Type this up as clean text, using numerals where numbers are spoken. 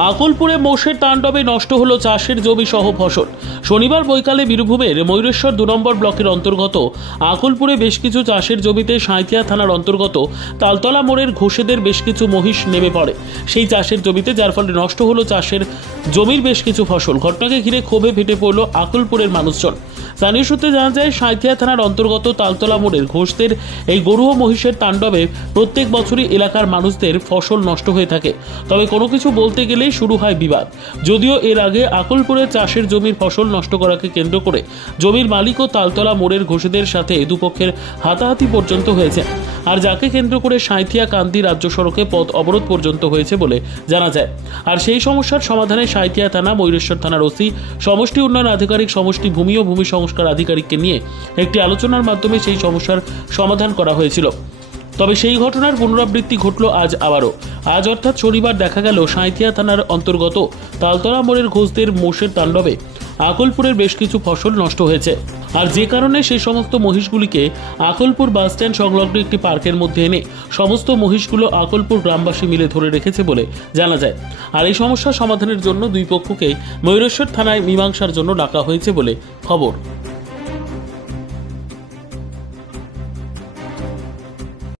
আকলপুরে মোষের তাণ্ডবে নষ্ট হলো চাষের জমি সহ ফসল। শনিবার বৈকালে বীরভূমের ময়ূরেশ্বর 2 নম্বর ব্লকের অন্তর্গত আকলপুরে বেশ কিছু চাষের জমিতে সাঁইথিয়া থানার অন্তর্গত তালতলা মোড়ের ঘোষেদের বেশ কিছু মহিষ নেমে পড়ে সেই চাষের জমিতে, যার ফলে নষ্ট হলো চাষের জমির বেশ কিছু ফসল। ঘটনাকে ঘিরে ক্ষোভে ফেটে পড়ল আকলপুরের মানুষজন। স্থানীয় সূত্রে জানা যায়, সাঁইথিয়া থানার অন্তর্গত তালতলা মোড়ের ঘোষদের এই গরু ও মহিষের তাণ্ডবে প্রত্যেক বছরই এলাকার মানুষদের ফসল নষ্ট হয়ে থাকে। তবে কোনো কিছু বলতে গেলেই শুরু হয় বিবাদ। যদিও এর আগে আকলপুরে চাষের জমির ফসল নষ্ট করাকে কেন্দ্র করে জমির মালিক ও তালতলা মোড়ের ঘোষেদের সাথে দুপক্ষের হাতাহাতি পর্যন্ত হয়েছে, আর যাকে কেন্দ্র করে সাঁইথিয়া কান্দি রাজ্য সড়কে পথ অবরোধ পর্যন্ত হয়েছে বলে জানা যায়। আর সেই সমস্যার সমাধানে সাঁইথিয়া থানা, ময়ূরেশ্বর থানার ওসি, সমষ্টি উন্নয়ন আধিকারিক, সমষ্টি ভূমি ও ভূমি সংস্কার আধিকারিককে নিয়ে একটি আলোচনার মাধ্যমে সেই সমস্যার সমাধান করা হয়েছিল। তবে সেই ঘটনার পুনরাবৃত্তি ঘটল আজ আবারও। আজ অর্থাৎ শনিবার দেখা গেল সাঁইথিয়া থানার অন্তর্গত তালতলা মোড়ের ঘোষদের মোষের তাণ্ডবে আকলপুরের বেশ কিছু ফসল নষ্ট হয়েছে। আর যে কারণে সেই সমস্ত মহিষগুলিকে আকলপুর বাসস্ট্যান্ড সংলগ্ন একটি পার্কের মধ্যে এনে সমস্ত মহিষগুলো আকলপুর গ্রামবাসী মিলে ধরে রেখেছে বলে জানা যায়। আর এই সমস্যা সমাধানের জন্য দুই পক্ষকে ময়ূরেশ্বর থানায় মীমাংসার জন্য ডাকা হয়েছে বলে খবর।